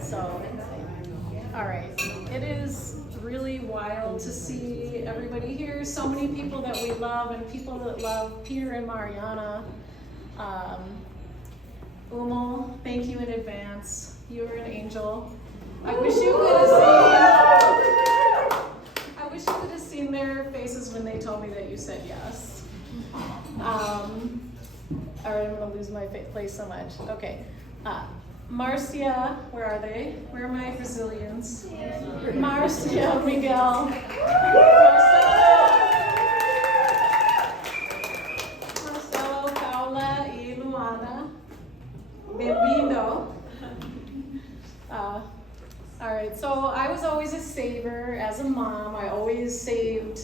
So, all right. It is really wild to see everybody here. So many people that we love and people that love Peter and Mariana. Umel, thank you in advance. You are an angel. I wish you could have seen their faces when they told me that you said yes. All right, I'm gonna lose my place so much. Okay. Marcia, where are they? Where are my Brazilians? Marcia, Miguel, Marcelo, Paula, e Luana. Bem-vindo. All right, so I was always a saver as a mom. I always saved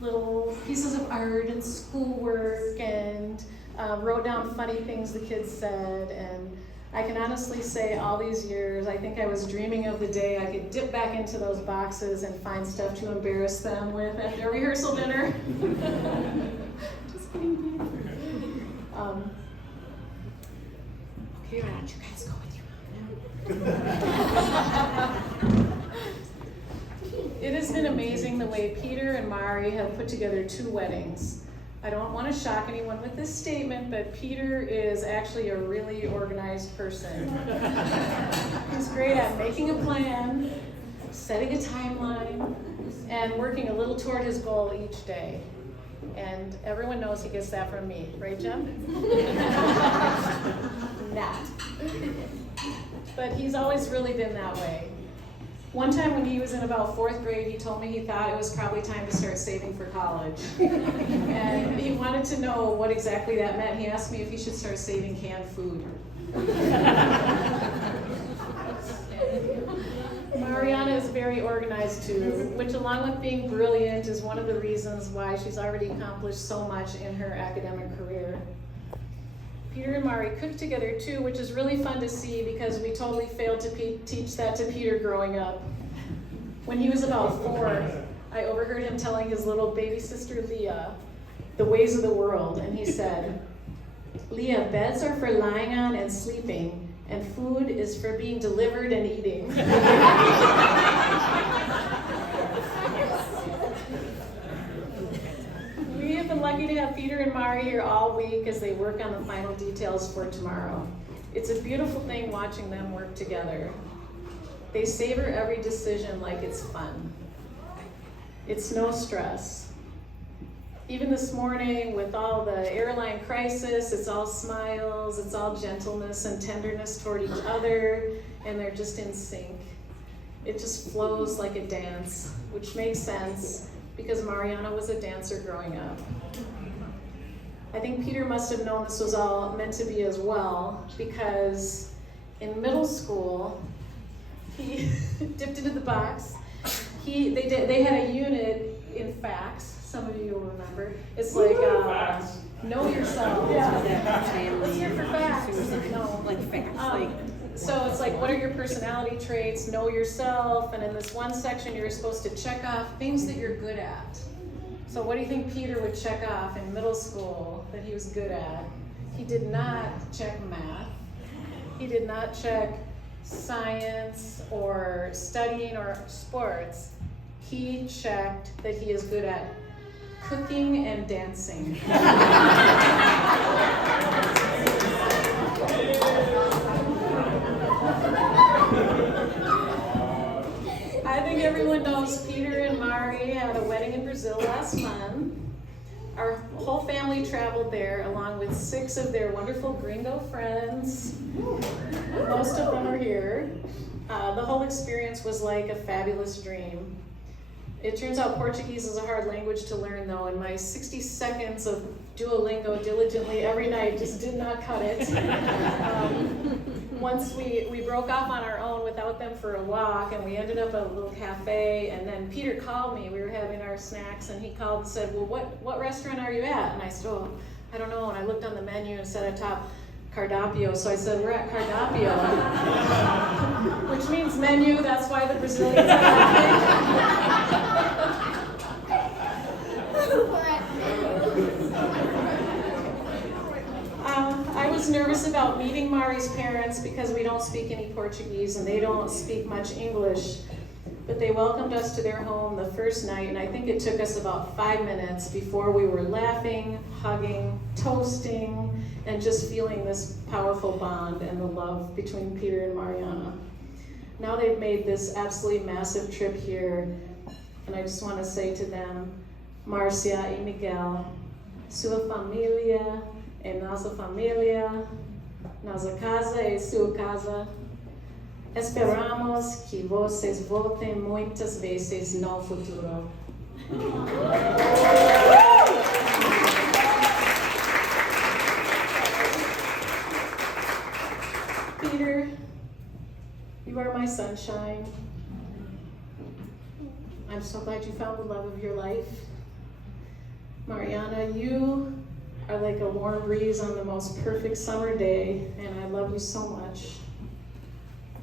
little pieces of art and schoolwork and wrote down funny things the kids said. And I can honestly say all these years, I think I was dreaming of the day I could dip back into those boxes and find stuff to embarrass them with at their rehearsal dinner. Just kidding. Okay, why don't you guys go with your mom now? It has been amazing the way Peter and Mari have put together 2 weddings. I don't want to shock anyone with this statement, but Peter is actually a really organized person. He's great at making a plan, setting a timeline, and working a little toward his goal each day. And everyone knows he gets that from me, right, Jim? Not. But he's always really been that way. One time when he was in about 4th grade, he told me he thought it was probably time to start saving for college. And he wanted to know what exactly that meant. He asked me if he should start saving canned food. Mariana is very organized too, which along with being brilliant is one of the reasons why she's already accomplished so much in her academic career. Peter and Mari cook together too, which is really fun to see because we totally failed to teach that to Peter growing up. When he was about 4, I overheard him telling his little baby sister Leah the ways of the world, and he said, "Leah, beds are for lying on and sleeping, and food is for being delivered and eating." We have been lucky to have Peter and Mari here all week as they work on the final details for tomorrow. It's a beautiful thing watching them work together. They savor every decision like it's fun. It's no stress. Even this morning with all the airline crisis, it's all smiles, it's all gentleness and tenderness toward each other, and they're just in sync. It just flows like a dance, which makes sense because Mariana was a dancer growing up. I think Peter must have known this was all meant to be as well, because in middle school, he dipped into the box. They had a unit in facts. Some of you will remember. It's like know yourself. Yeah. Let's hear for facts. No, like facts. So it's like, what are your personality traits? Know yourself. And in this one section, you're supposed to check off things that you're good at. So what do you think Peter would check off in middle school that he was good at? He did not check math. He did not check science or studying or sports. He checked that he is good at cooking and dancing. I think everyone knows Peter and Mari had a wedding in Brazil last month. Our whole family traveled there along with 6 of their wonderful gringo friends. Most of them are here. The whole experience was like a fabulous dream. It turns out Portuguese is a hard language to learn though, and my 60 seconds of Duolingo diligently every night just did not cut it. Once we broke off on our own without them for a walk, and we ended up at a little cafe, and then Peter called me. We were having our snacks, and he called and said, "Well, what restaurant are you at?" And I said, "Oh, I don't know." And I looked on the menu and said at top, Cardápio. So I said, "We're at Cardápio," which means menu. That's why the Brazilians are laughing. I was was nervous about meeting Mari's parents because we don't speak any Portuguese and they don't speak much English. But they welcomed us to their home the first night, and I think it took us about 5 minutes before we were laughing, hugging, toasting, and just feeling this powerful bond and the love between Peter and Mariana. Now they've made this absolutely massive trip here, and I just want to say to them, Marcia e Miguel, sua família é nossa família, nossa casa é sua casa. Esperamos que vocês voltem muitas vezes no futuro. Peter, you are my sunshine. I'm so glad you found the love of your life. Mariana, you are like a warm breeze on the most perfect summer day, and I love you so much.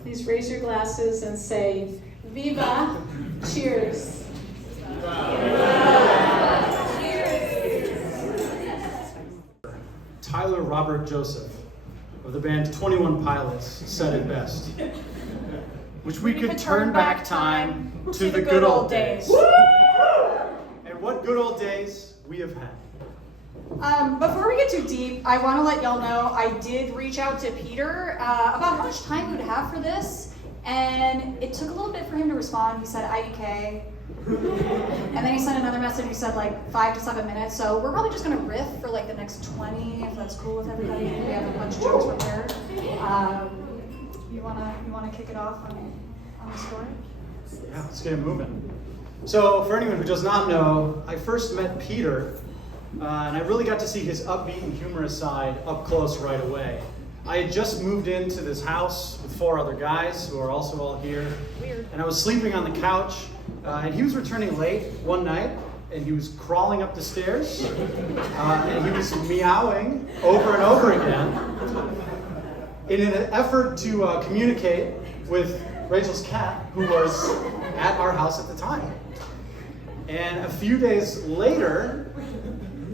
Please raise your glasses and say, Viva! Cheers! Tyler Robert Joseph of the band 21 Pilots said it best. Which we could turn back time to the good old days. And what good old days we have had. Before we get too deep, I want to let y'all know I did reach out to Peter about how much time we would have for this, and it took a little bit for him to respond. He said IDK, and then he sent another message. He said like 5 to 7 minutes. So we're probably just gonna riff for like the next 20, if that's cool with everybody. We have a bunch of jokes prepared. You wanna kick it off on the story? Yeah, let's get it moving. So for anyone who does not know, I first met Peter. And I really got to see his upbeat and humorous side up close right away. I had just moved into this house with 4 other guys who are also all here. Weird. And I was sleeping on the couch, and he was returning late one night, and he was crawling up the stairs, and he was meowing over and over again in an effort to communicate with Rachel's cat, who was at our house at the time. And a few days later,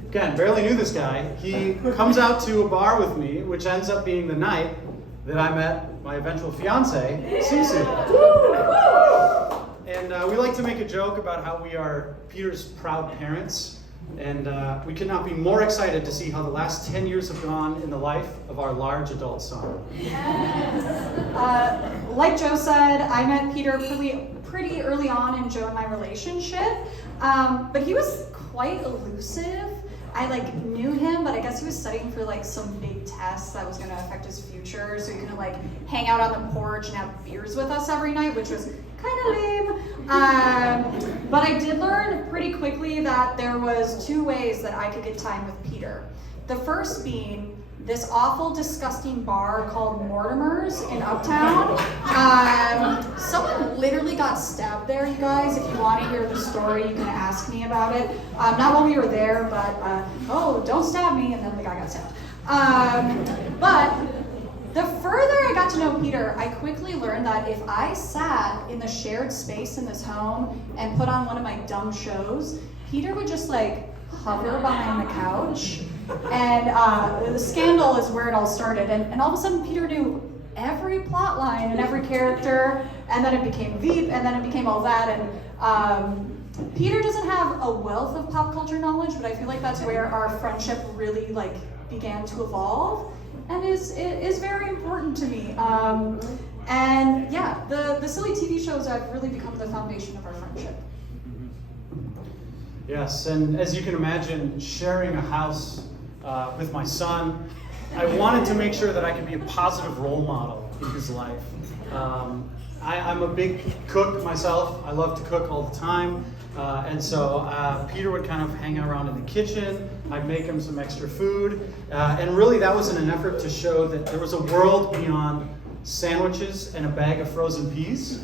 again, barely knew this guy. He comes out to a bar with me, which ends up being the night that I met my eventual fiance, Cece. And we like to make a joke about how we are Peter's proud parents, and we could not be more excited to see how the last 10 years have gone in the life of our large adult son. Like Joe said, I met Peter pretty early on in Joe and my relationship, but he was quite elusive. I knew him, but I guess he was studying for some big test that was going to affect his future, so he couldn't hang out on the porch and have beers with us every night, which was kind of lame. But I did learn pretty quickly that there was 2 ways that I could get time with Peter. The first being this awful, disgusting bar called Mortimer's in Uptown. Someone literally got stabbed there, you guys. If you want to hear the story, you can ask me about it. Not while we were there, but, oh, don't stab me, and then the guy got stabbed. But the further I got to know Peter, I quickly learned that if I sat in the shared space in this home and put on one of my dumb shows, Peter would just hover behind the couch. And the scandal is where it all started. And all of a sudden, Peter knew every plot line and every character, and then it became Veep, and then it became all that. And Peter doesn't have a wealth of pop culture knowledge, but I feel like that's where our friendship really began to evolve, and is very important to me. And yeah, the silly TV shows have really become the foundation of our friendship. Yes, and as you can imagine, sharing a house with my son, I wanted to make sure that I could be a positive role model in his life. I'm a big cook myself. I love to cook all the time. And so Peter would kind of hang around in the kitchen. I'd make him some extra food. And really that was in an effort to show that there was a world beyond sandwiches and a bag of frozen peas,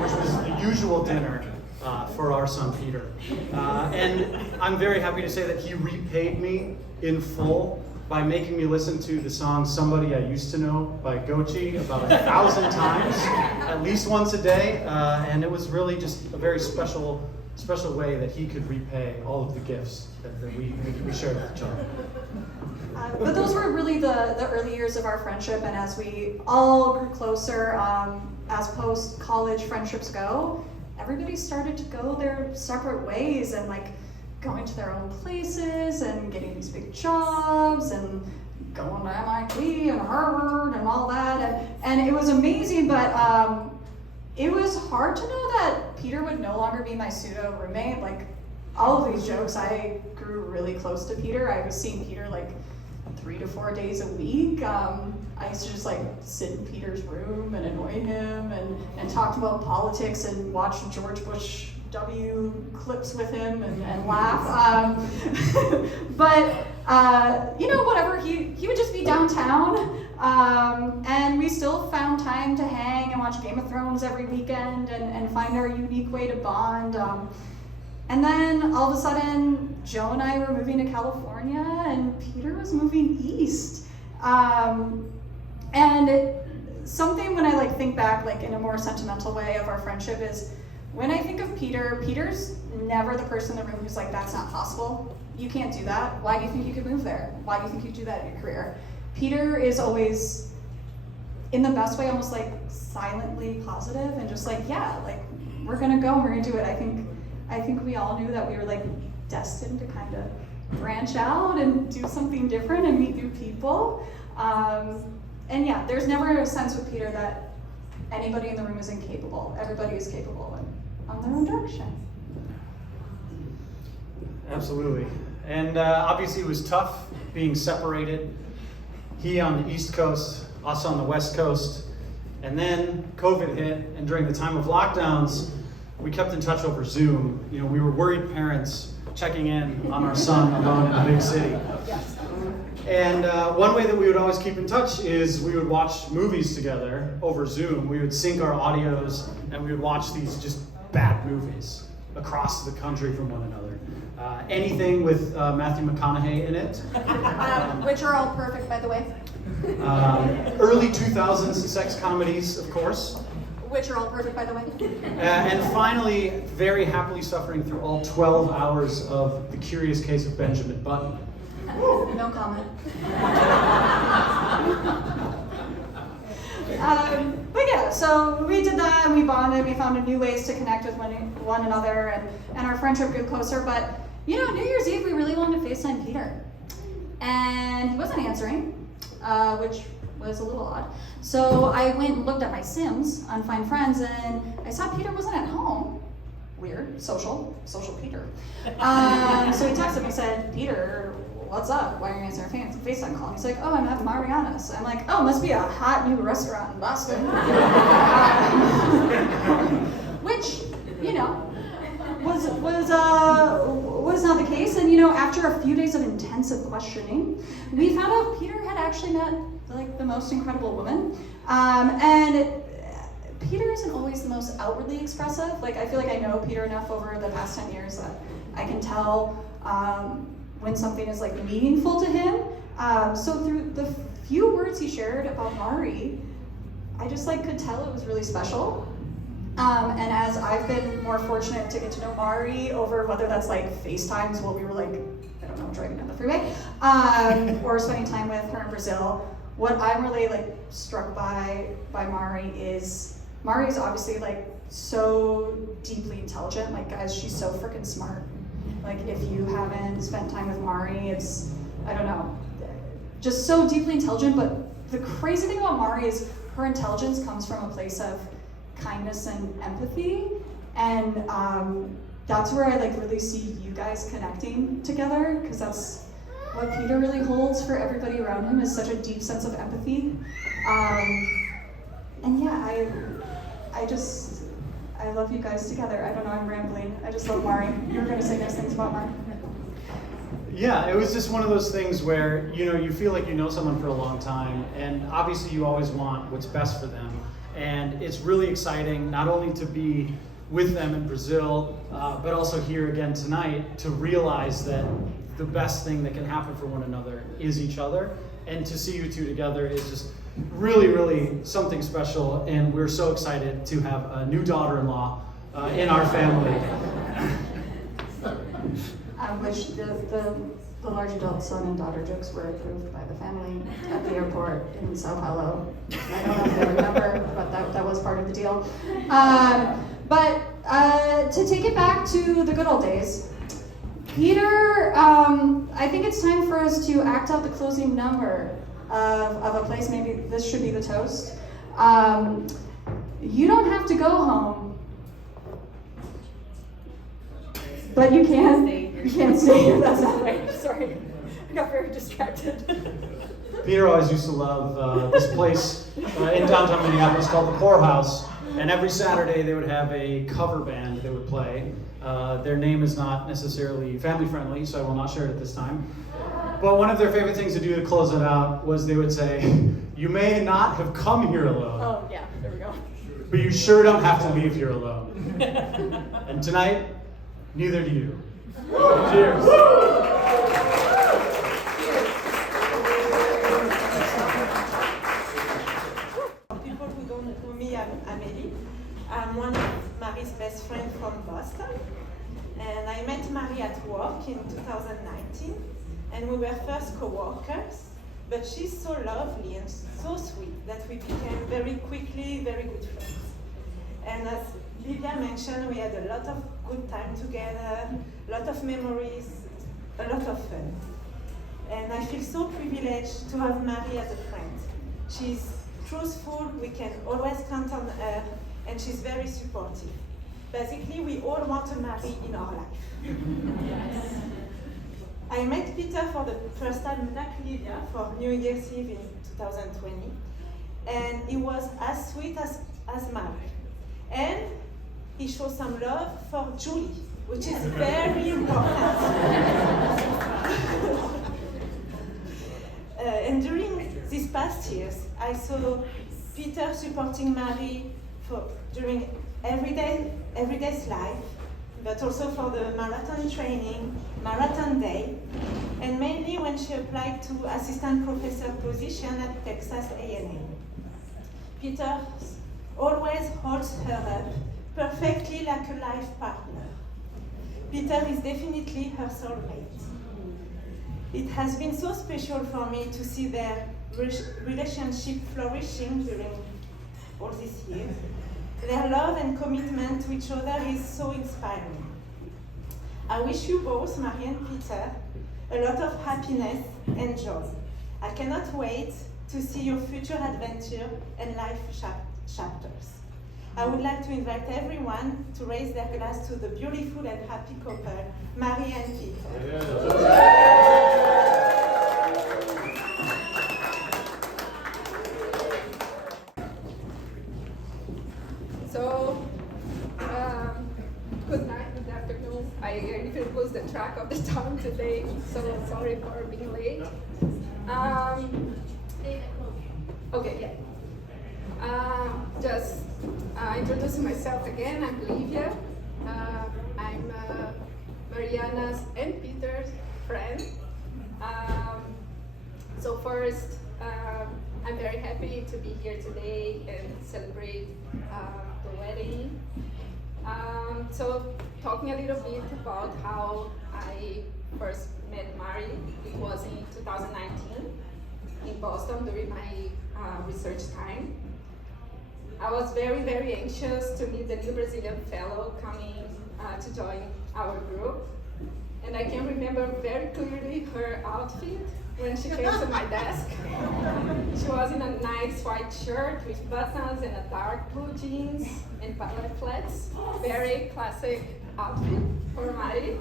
which was the usual dinner for our son Peter. And I'm very happy to say that he repaid me in full by making me listen to the song Somebody I Used to Know by Gochi about 1,000 times, at least once a day. And it was really just a very special way that he could repay all of the gifts that we shared with each other. But those were really the early years of our friendship, and as we all grew closer, as post-college friendships go, everybody started to go their separate ways and like going to their own places and getting these big jobs and going to MIT and Harvard and all that, and it was amazing, but it was hard to know that Peter would no longer be my pseudo roommate. Like all of these jokes, I grew really close to Peter. I was seeing Peter like 3 to 4 days a week. I used to just like sit in Peter's room and annoy him and talk about politics and watch George Bush W clips with him and laugh. But whatever, he would just be downtown, and we still found time to hang and watch Game of Thrones every weekend and find our unique way to bond. And then all of a sudden, Joe and I were moving to California, and Peter was moving east. And something when I like think back, like in a more sentimental way of our friendship, is when I think of Peter, Peter's never the person in the room who's like, "That's not possible. You can't do that. Why do you think you could move there? Why do you think you could do that in your career?" Peter is always, in the best way, almost like silently positive and just like, yeah, like we're gonna go and we're gonna do it. I think we all knew that we were like destined to kind of branch out and do something different and meet new people. And yeah, there's never a sense with Peter that anybody in the room is incapable. Everybody is capable and on their own direction. Absolutely. And obviously it was tough being separated. He on the East Coast, us on the West Coast. And then COVID hit, and during the time of lockdowns, we kept in touch over Zoom. You know, we were worried parents checking in on our son alone in a big city. And one way that we would always keep in touch is we would watch movies together over Zoom. We would sync our audios, and we would watch these just bad movies across the country from one another. Anything with Matthew McConaughey in it. Which are all perfect, by the way. Early 2000s sex comedies, of course. Which are all perfect, by the way. And finally, very happily suffering through all 12 hours of The Curious Case of Benjamin Button. No comment. But yeah, so we did that and we bonded, we found new ways to connect with one another, and our friendship grew closer. But you know, New Year's Eve we really wanted to FaceTime Peter. And he wasn't answering, which was a little odd. So I went and looked at my Sims on Find Friends, and I saw Peter wasn't at home. Weird, social Peter. So he texted me, said, "Peter, what's up? Why are you answering FaceTime call?" And he's like, "Oh, I'm at Mariana's." I'm like, "Oh, must be a hot new restaurant in Boston." Which, you know, was not the case. And you know, after a few days of intensive questioning, we found out Peter had actually met like the most incredible woman. And Peter isn't always the most outwardly expressive. Like, I feel like I know Peter enough over the past 10 years that I can tell when something is like meaningful to him. So through the few words he shared about Mari, I just like could tell it was really special. And as I've been more fortunate to get to know Mari over whether that's like FaceTimes while we were like, I don't know, driving down the freeway, or spending time with her in Brazil, what I'm really like struck by Mari is Mari's obviously like so deeply intelligent. Like, guys, she's so freaking smart. Like, if you haven't spent time with Mari, it's, I don't know, just so deeply intelligent. But the crazy thing about Mari is her intelligence comes from a place of kindness and empathy, and that's where I like really see you guys connecting together, because that's what Peter really holds for everybody around him, is such a deep sense of empathy. And yeah, I love you guys together. I don't know, I'm rambling. I just love Mari. You were going to say nice things about Mari. Yeah, it was just one of those things where, you know, you feel like you know someone for a long time, and obviously you always want what's best for them. And it's really exciting not only to be with them in Brazil, but also here again tonight to realize that the best thing that can happen for one another is each other. And to see you two together is just really, really something special. And we're so excited to have a new daughter-in-law in our family. Which the The large adult son and daughter jokes were approved by the family at the airport in Sao Paulo. I don't know if they remember, but that was part of the deal. But to take it back to the good old days, Peter, I think it's time for us to act out the closing number of a place. Maybe this should be the toast. You don't have to go home, but you can. You can't stay here. That's not right. Sorry, I got very distracted. Peter always used to love this place in downtown Minneapolis called the Poorhouse, and every Saturday they would have a cover band they would play. Their name is not necessarily family friendly, so I will not share it at this time. But one of their favorite things to do to close it out was they would say, "You may not have come here alone. Oh yeah, there we go. But you sure don't have to leave here alone." And tonight, neither do you. Cheers. People who don't know me, I'm Amélie. I'm one of Marie's best friends from Boston. And I met Marie at work in 2019. And we were first co-workers. But she's so lovely and so sweet that we became very quickly very good friends. And as Livia mentioned, we had a lot of good time together, a lot of memories, a lot of fun. And I feel so privileged to have Marie as a friend. She's truthful, we can always count on her, and she's very supportive. Basically, we all want a Marie in our life. Yes. I met Peter for the first time, like Livia, for New Year's Eve in 2020, and he was as sweet as Marie. And he showed some love for Julie, which is very important. And during these past years, I saw Peter supporting Marie during everyday's life, but also for the marathon training, marathon day, and mainly when she applied to assistant professor position at Texas A&M. Peter always holds her up perfectly like a life partner. Peter is definitely her soulmate. It has been so special for me to see their relationship flourishing during all these years. Their love and commitment to each other is so inspiring. I wish you both, Marie and Peter, a lot of happiness and joy. I cannot wait to see your future adventure and life chapters. I would like to invite everyone to raise their glass to the beautiful and happy couple, Marie and Peter. So, good night, good afternoon. I even lost the track of the time today, so sorry for being late. Okay, yeah. Just introducing myself again, I'm Livia. I'm Mariana's and Peter's friend. So first, I'm very happy to be here today and celebrate the wedding. So talking a little bit about how I first met Mari, it was in 2019 in Boston during my research time. I was very, very anxious to meet the new Brazilian fellow coming to join our group. And I can remember very clearly her outfit when she came to my desk. She was in a nice white shirt with buttons and a dark blue jeans and ballet flats. Very classic outfit for Mari.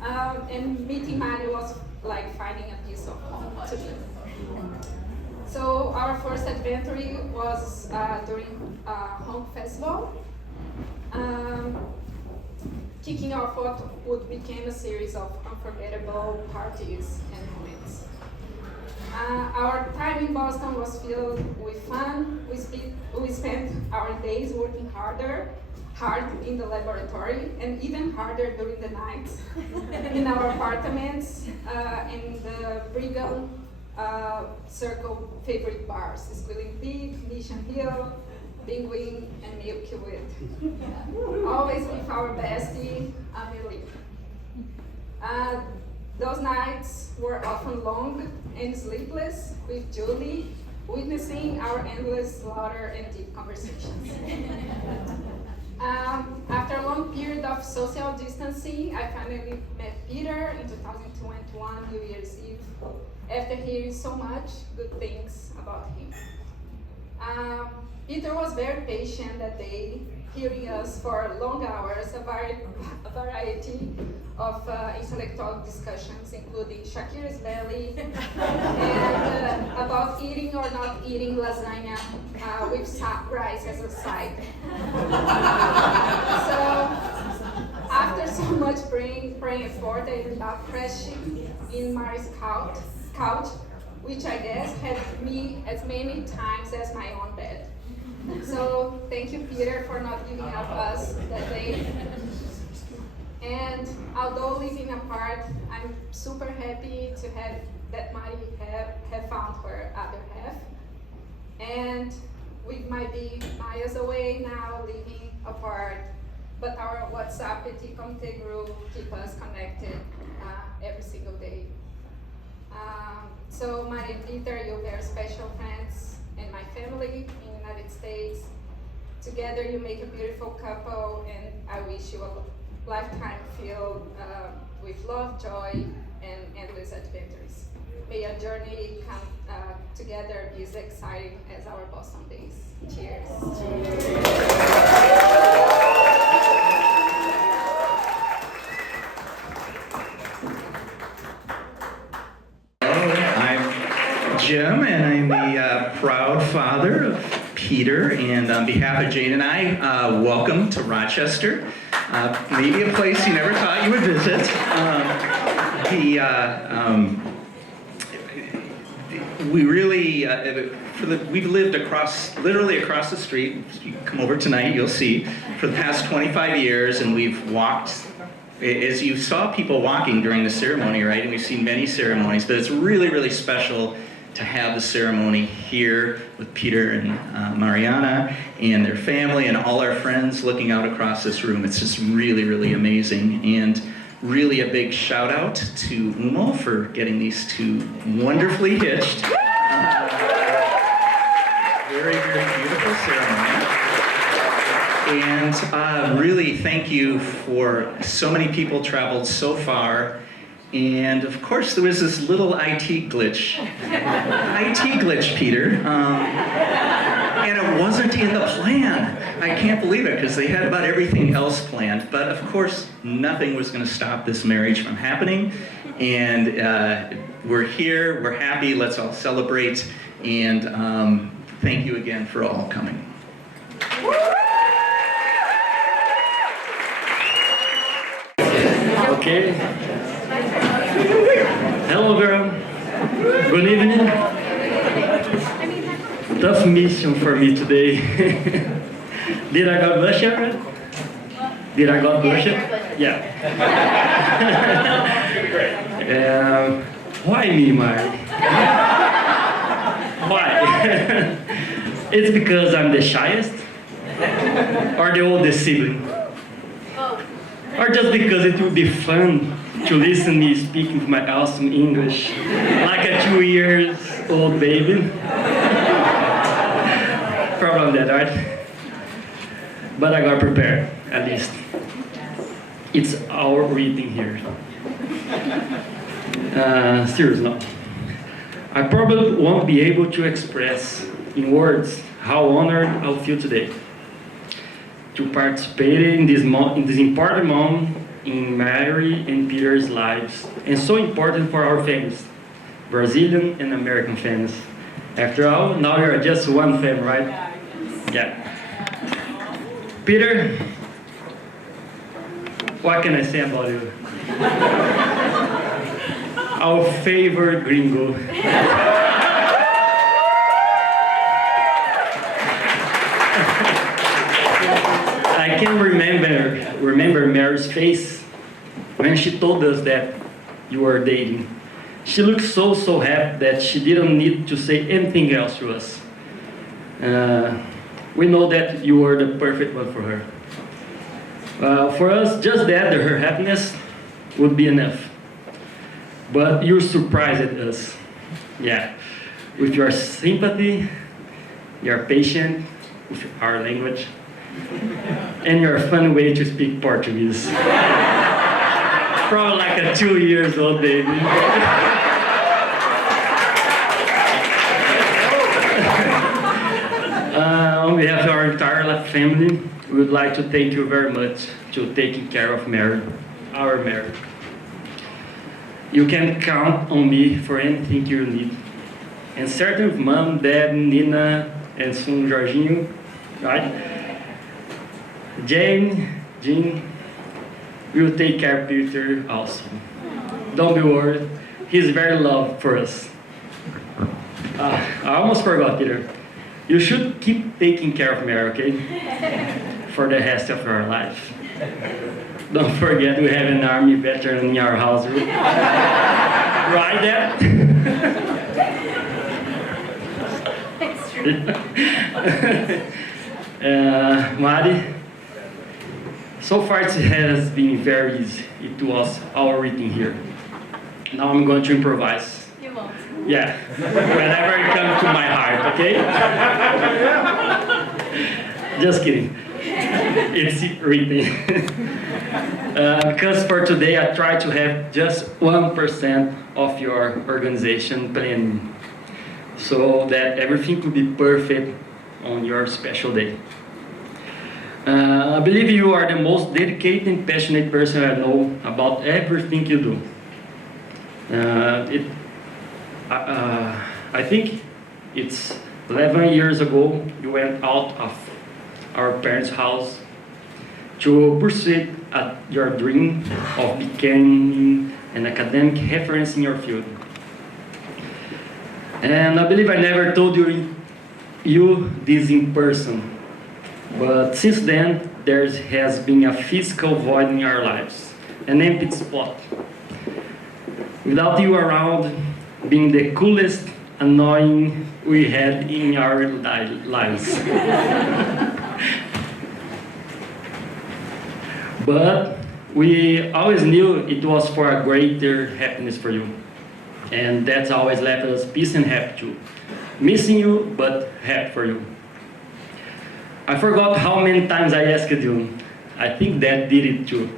And meeting Mari was like finding a piece of home to me. So our first adventure was during Home Festival. Kicking off what would become a series of unforgettable parties and moments. Our time in Boston was filled with fun. We spent our days working hard in the laboratory, and even harder during the nights in our apartments in the Brigham Circle favorite bars, Squealing Pig, Mission Hill, Penguin, and Milky Way. Always with our bestie, Amelie. Those nights were often long and sleepless, with Julie witnessing our endless laughter and deep conversations. After a long period of social distancing, I finally met Peter in 2021 New Year's Eve, after hearing so much good things about him. Peter was very patient that day, hearing us for long hours, a variety of intellectual discussions, including Shakira's belly, and about eating or not eating lasagna with rice as a side. So, after so much praying effort, I ended up crashing in Mari's couch, which I guess had me as many times as my own bed. So thank you, Peter, for not giving up us that day. And although living apart, I'm super happy to have that Mari have found her other half. And we might be miles away now, living apart, but our WhatsApp Petit Comité group keep us connected every single day. So Mari and Peter, you're very special friends, and my family in the United States. Together you make a beautiful couple, and I wish you a lifetime filled with love, joy, and endless adventures. May your journey come together be as exciting as our Boston days. Cheers. Jim, and I'm the proud father of Peter, and on behalf of Jane and I, welcome to Rochester. Maybe a place you never thought you would visit. We really, we've lived literally across the street. You come over tonight, you'll see, for the past 25 years, and we've walked, as you saw people walking during the ceremony, right? And we've seen many ceremonies, but it's really, really special to have the ceremony here with Peter and Mariana and their family and all our friends looking out across this room. It's just really, really amazing. And really a big shout out to Umo for getting these two wonderfully hitched. Very, very beautiful ceremony. And really thank you for so many people traveled so far. And of course, there was this little IT glitch. IT glitch, Peter. And it wasn't in the plan. I can't believe it, because they had about everything else planned. But of course, nothing was going to stop this marriage from happening. And we're here, we're happy, let's all celebrate. And thank you again for all coming. Okay. Hello, girl. Good evening. Tough mission for me today. Did I got blush yet, right? Did I got blush yet? Yeah. Why me, Mari? Why? It's because I'm the shyest? Or the oldest sibling? Or just because it would be fun to listen to me speaking my awesome English like a 2-year-old baby? Probably that, right? But I got prepared, at least. It's our reading here. Seriously, no. I probably won't be able to express in words how honored I feel today to participate in this important moment in Mary and Peter's lives, and so important for our families, Brazilian and American families. After all, now we are just one family, right? Yeah. Peter, what can I say about you? Our favorite gringo. I can remember Mary's face when she told us that you were dating. She looked so happy that she didn't need to say anything else to us. We know that you were the perfect one for her. For us, just that, her happiness would be enough. but you surprised us. Yeah, with your sympathy, your patience with our language, and your fun way to speak Portuguese. Probably like a 2 years old baby. On behalf of our entire family, we would like to thank you very much to taking care of Mary, our Mary. You can count on me for anything you need. And certainly with Mom, Dad, Nina, and soon Jorginho, right? Jane, Jean, will take care of Peter also. Don't be worried, he's very loved for us. I almost forgot, Peter. You should keep taking care of Mary, okay? For the rest of your life. Don't forget we have an army veteran in our house. Right, Dad? It's true. Mari, so far it has been very easy. It was all written here. Now I'm going to improvise. You won't. Yeah, whenever it comes to my heart, okay? Just kidding. It's written. Because for today I try to have just 1% of your organization planning, so that everything could be perfect on your special day. I believe you are the most dedicated and passionate person I know about everything you do. I think it's 11 years ago you went out of our parents' house to pursue your dream of becoming an academic reference in your field. And I believe I never told you this in person, but since then there has been a physical void in our lives, an empty spot. Without you around, being the coolest annoying we had in our lives. But we always knew it was for a greater happiness for you. And that's always left us peace and happy too. Missing you, but happy for you. I forgot how many times I asked you. I think Dad did it too.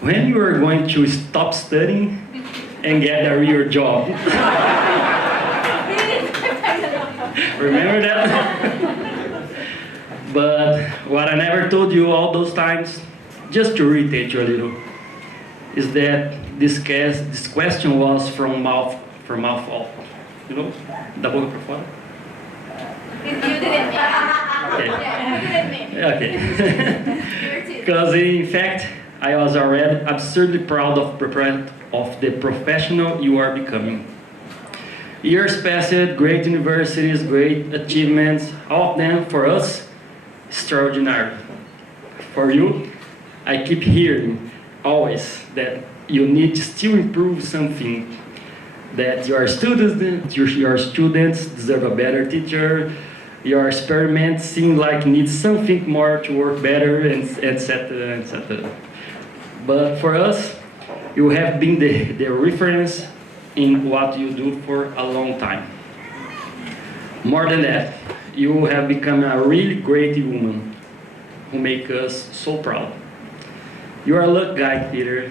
When you were going to stop studying and get a real job. Remember that? But what I never told you all those times, just to irritate you a little, is that this question was from mouth off. You know? Da boca pra fora? You didn't mean it. Okay. Yeah, you didn't mean it. Okay. You were too. Because in fact, I was already absurdly proud of the professional you are becoming. Years passed, great universities, great achievements, all of them for us, extraordinary. For you, I keep hearing always that you need to still improve something, that your students deserve a better teacher, your experiments seem like need something more to work better, and etc., etc. But for us, you have been the reference in what you do for a long time. More than that, you have become a really great woman who makes us so proud. You are a luck guy, Peter.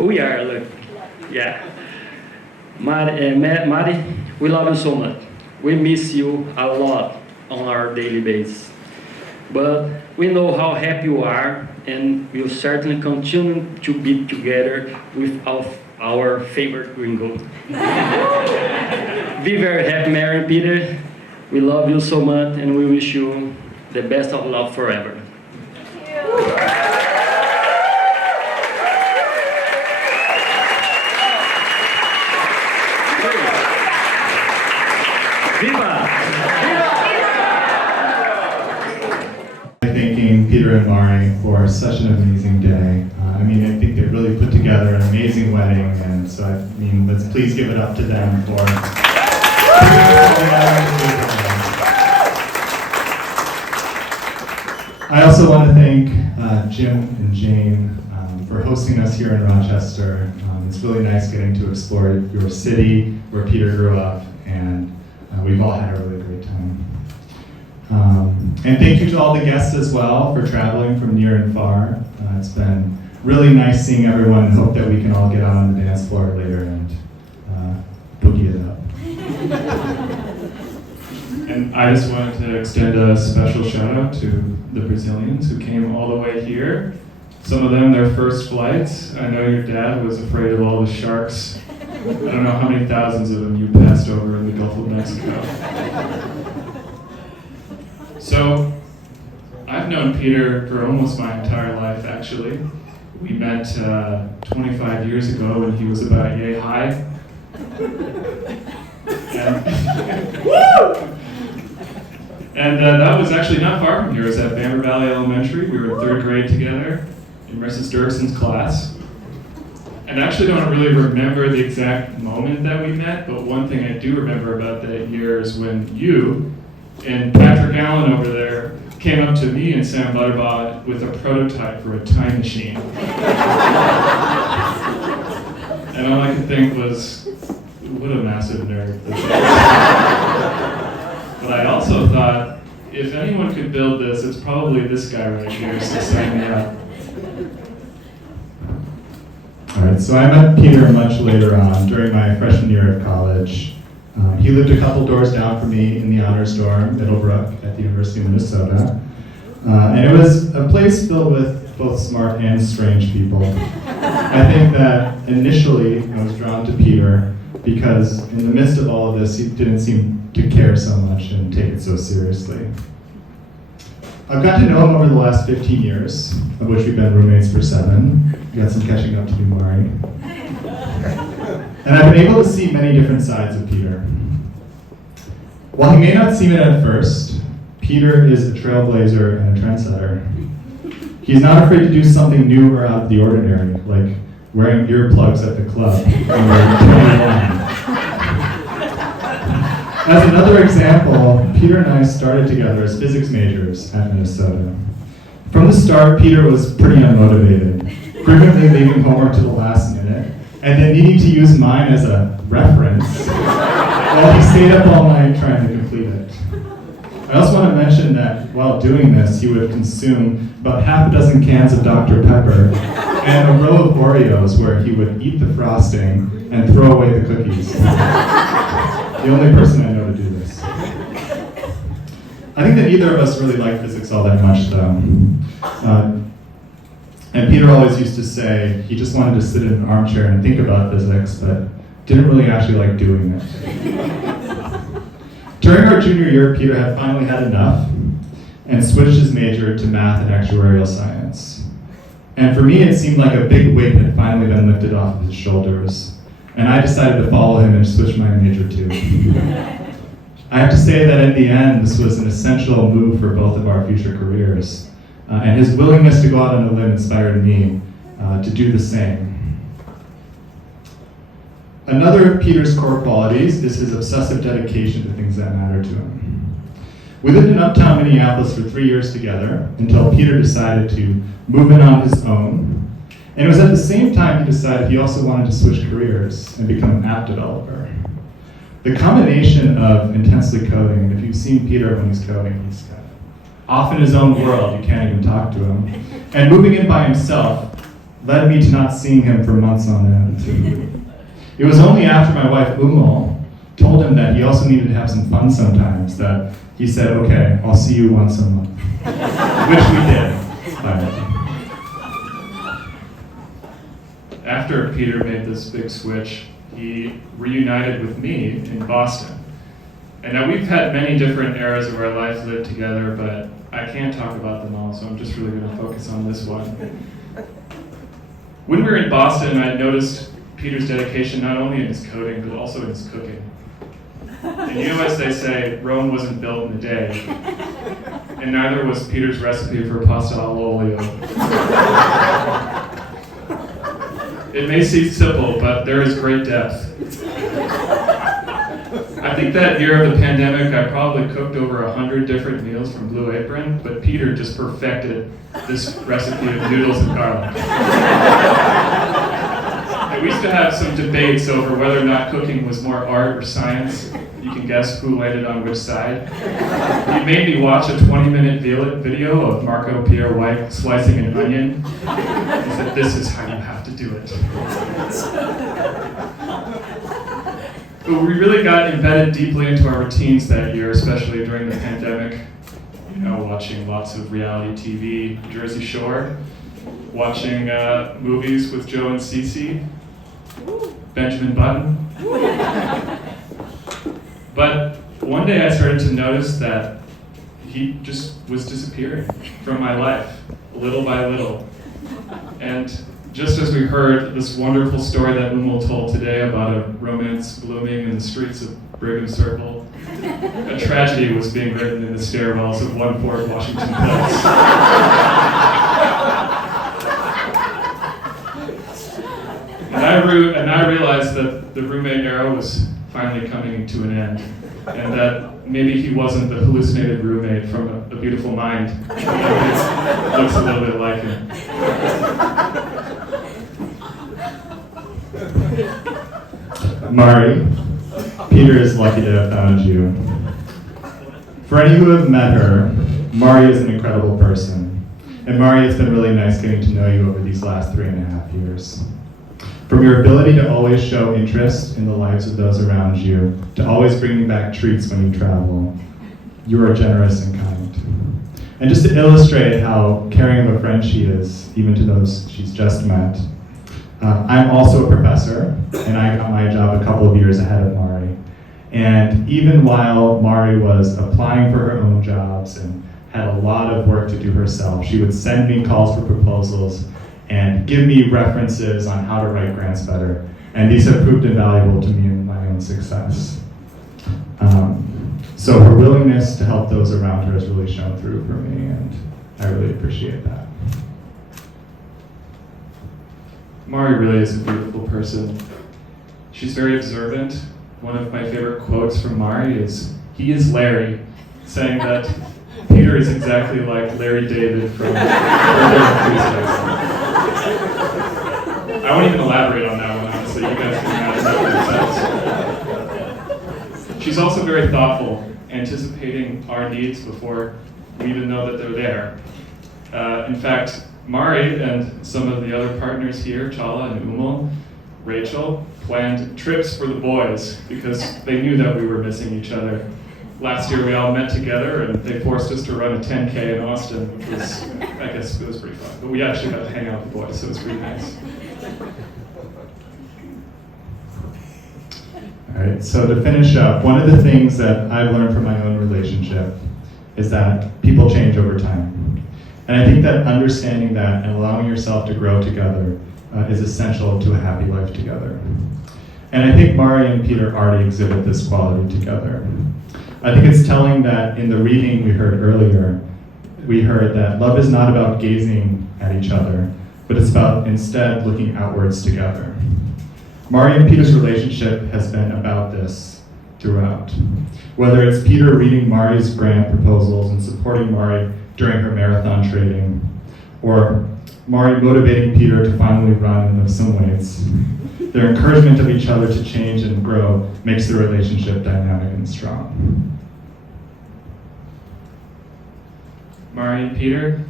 We are a luck. Yeah. Mari, we love you so much. We miss you a lot on our daily basis. But we know how happy you are, and we'll certainly continue to be together with our favorite gringo. Be very happy, Mary and Peter. We love you so much, and we wish you the best of love forever. Viva! Thanking Peter and Mari for such an amazing day. I think they really put together an amazing wedding, and so let's please give it up to them for. I also want to thank Jim and Jane for for hosting us here in Rochester. It's really nice getting to explore your city, where Peter grew up, and we've all had a really great time. And thank you to all the guests as well for traveling from near and far. It's been really nice seeing everyone, and hope that we can all get out on the dance floor later and boogie it up. And I just wanted to extend a special shout out to the Brazilians who came all the way here. Some of them, their first flights. I know your dad was afraid of all the sharks. I don't know how many thousands of them you passed over in the Gulf of Mexico. So, I've known Peter for almost my entire life, actually. We met 25 years ago when he was about yay high. And that was actually not far from here. It was at Bamber Valley Elementary. We were in 3rd grade together in Mrs. Dirkson's class. And I actually don't really remember the exact moment that we met, but one thing I do remember about that year is when you and Patrick Allen over there came up to me and Sam Butterbaugh with a prototype for a time machine. And all I could think was, what a massive nerd this is. But I also thought, if anyone could build this, it's probably this guy right here, so sign me up. All right, so I met Peter much later on, during my freshman year at college. He lived a couple doors down from me in the honors dorm, Middlebrook, at the University of Minnesota. And it was a place filled with both smart and strange people. I think that initially I was drawn to Peter because in the midst of all of this, he didn't seem to care so much and take it so seriously. I've got to know him over the last 15 years, of which we've been roommates for 7. We got some catching up to do, Mari. And I've been able to see many different sides of Peter. While he may not seem it at first, Peter is a trailblazer and a trendsetter. He's not afraid to do something new or out of the ordinary, like wearing earplugs at the club when we're 21. As another example, Peter and I started together as physics majors at Minnesota. From the start, Peter was pretty unmotivated, frequently leaving homework to the last minute, and then needing to use mine as a reference while he stayed up all night trying to complete it. I also want to mention that while doing this, he would consume about half a dozen cans of Dr. Pepper and a row of Oreos where he would eat the frosting and throw away the cookies. The only person I know to do this. I think that neither of us really like physics all that much, though. And Peter always used to say he just wanted to sit in an armchair and think about physics, but didn't really actually like doing it. During our junior year, Peter had finally had enough and switched his major to math and actuarial science. And for me, it seemed like a big weight had finally been lifted off of his shoulders. And I decided to follow him and switch my major too. I have to say that in the end, this was an essential move for both of our future careers. And his willingness to go out on a limb inspired me to do the same. Another of Peter's core qualities is his obsessive dedication to things that matter to him. We lived in uptown Minneapolis for 3 years together until Peter decided to move in on his own. And it was at the same time he decided he also wanted to switch careers and become an app developer. The combination of intensely coding, and if you've seen Peter when he's coding, he's kind of off in his own world, you can't even talk to him, and moving in by himself led me to not seeing him for months on end. It was only after my wife Umal told him that he also needed to have some fun sometimes that he said, okay, I'll see you once a month, which we did, finally. After Peter made this big switch, he reunited with me in Boston. And now we've had many different eras of our life lived together, but I can't talk about them all, so I'm just really going to focus on this one. When we were in Boston, I noticed Peter's dedication not only in his coding, but also in his cooking. And you know, as they say, Rome wasn't built in a day, and neither was Peter's recipe for pasta all'olio. It may seem simple, but there is great depth. I think that year of the pandemic, I probably cooked over 100 different meals from Blue Apron, but Peter just perfected this recipe of noodles and garlic. And we used to have some debates over whether or not cooking was more art or science. You can guess who landed on which side. He made me watch a 20-minute video of Marco Pierre White slicing an onion. He said, "This is how you have to do it." But we really got embedded deeply into our routines that year, especially during the pandemic. You know, watching lots of reality TV, Jersey Shore, watching movies with Joe and Cece, Benjamin Button. But one day I started to notice that he just was disappearing from my life, little by little. And just as we heard this wonderful story that Umul told today about a romance blooming in the streets of Brigham Circle, a tragedy was being written in the stairwells of one Fort Washington Place. And I realized that the roommate era was finally coming to an end, and that maybe he wasn't the hallucinated roommate from A Beautiful Mind. It looks a little bit like him. Mari, Peter is lucky to have found you. For any who have met her, Mari is an incredible person. And Mari, it's been really nice getting to know you over these last 3.5 years. From your ability to always show interest in the lives of those around you, to always bringing back treats when you travel, you are generous and kind. And just to illustrate how caring of a friend she is, even to those she's just met, I'm also a professor, and I got my job a couple of years ahead of Mari. And even while Mari was applying for her own jobs and had a lot of work to do herself, she would send me calls for proposals and give me references on how to write grants better. And these have proved invaluable to me in my own success. So her willingness to help those around her has really shown through for me, and I really appreciate that. Mari really is a beautiful person. She's very observant. One of my favorite quotes from Mari is, "He is Larry," saying that Peter is exactly like Larry David from Curb Your Enthusiasm. I won't even elaborate on that one, honestly. You guys can imagine that for yourselves. She's also very thoughtful, anticipating our needs before we even know that they're there. In fact, Mari and some of the other partners here, Chala and Umul, Rachel, planned trips for the boys because they knew that we were missing each other. Last year we all met together and they forced us to run a 10K in Austin, which was, I guess it was pretty fun. But we actually got to hang out with the boys, so it was pretty nice. All right, so to finish up, one of the things that I've learned from my own relationship is that people change over time. And I think that understanding that and allowing yourself to grow together is essential to a happy life together. And I think Mari and Peter already exhibit this quality together. I think it's telling that in the reading we heard earlier, we heard that love is not about gazing at each other, but it's about instead looking outwards together. Mari and Peter's relationship has been about this throughout. Whether it's Peter reading Mari's grant proposals and supporting Mari during her marathon training, or Mari motivating Peter to finally run and lift some weights, their encouragement of each other to change and grow makes the relationship dynamic and strong. Mari and Peter,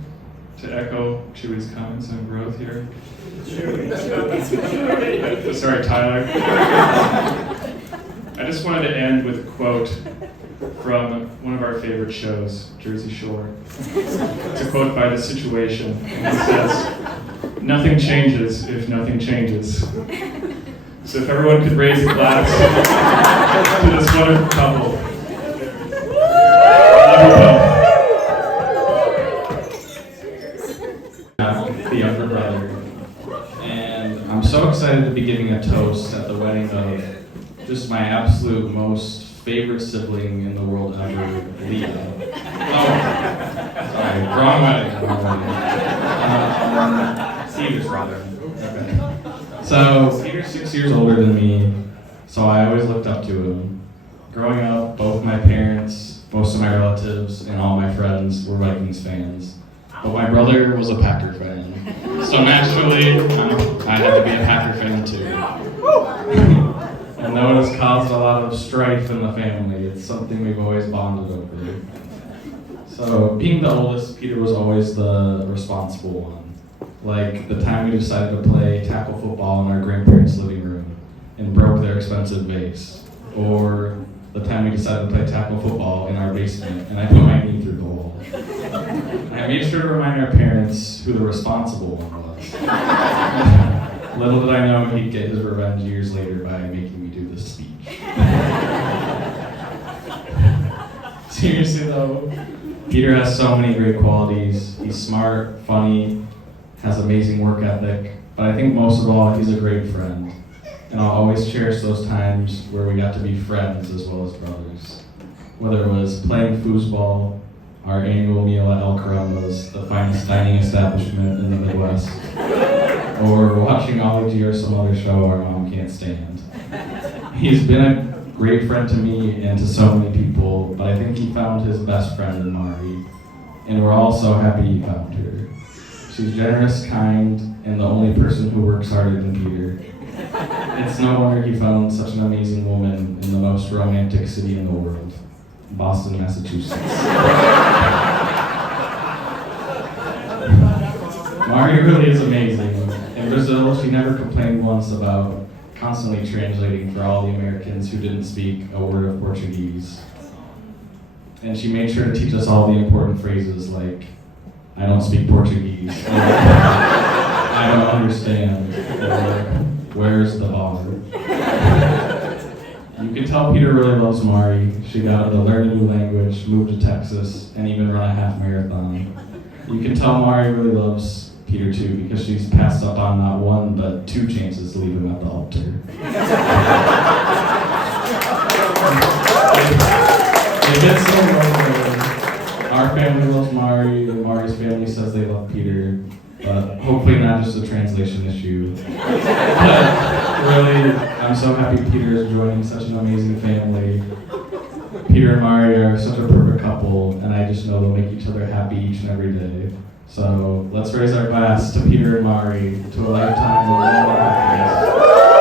to echo Chewy's comments on growth here. Sorry, Tyler. I just wanted to end with a quote from one of our favorite shows, Jersey Shore. It's a quote by The Situation, and it says, "Nothing changes if nothing changes." So if everyone could raise a glass to this wonderful couple. The younger brother. And I'm so excited to be giving a toast at the wedding of just my absolute most favorite sibling in the world ever, Leah. Oh, sorry, wrong wedding. Peter's brother. Okay. So Peter's 6 years older than me, so I always looked up to him. Growing up, both my parents, most of my relatives, and all my friends were Vikings fans. But my brother was a Packer fan. So naturally, I had to be a Packer fan too. And though it has caused a lot of strife in the family, it's something we've always bonded over. So being the oldest, Peter was always the responsible one. Like the time we decided to play tackle football in our grandparents' living room and broke their expensive vase. Or the time we decided to play tackle football in our basement and I put my knee through the wall. I made sure to remind our parents who the responsible one was. Little did I know he'd get his revenge years later by making me do this speech. Seriously though, Peter has so many great qualities. He's smart, funny, has amazing work ethic, but I think most of all, he's a great friend. And I'll always cherish those times where we got to be friends as well as brothers. Whether it was playing foosball, our annual meal at El Carambas, the finest dining establishment in the Midwest, or watching Ollie G or some other show our mom can't stand. He's been a great friend to me and to so many people, but I think he found his best friend in Mari, and we're all so happy he found her. She's generous, kind, and the only person who works harder than Peter. It's no wonder he found such an amazing woman in the most romantic city in the world, Boston, Massachusetts. Mari really is amazing. In Brazil, she never complained once about constantly translating for all the Americans who didn't speak a word of Portuguese. And she made sure to teach us all the important phrases like, I don't speak Portuguese, or, I don't understand, or where's the bar? You can tell Peter really loves Mari. She got her to learn a new language, move to Texas, and even run a half marathon. You can tell Mari really loves Peter too, because she's passed up on not one, but 2 chances to leave him at the altar. It gets so emotional. Our family loves Mari, and Mari's family says they love Peter, but hopefully not just a translation issue. But really, I'm so happy Peter is joining such an amazing family. Peter and Mari are such a perfect couple, and I just know they'll make each other happy each and every day. So let's raise our glass to Peter and Mari, to a lifetime of love and happiness.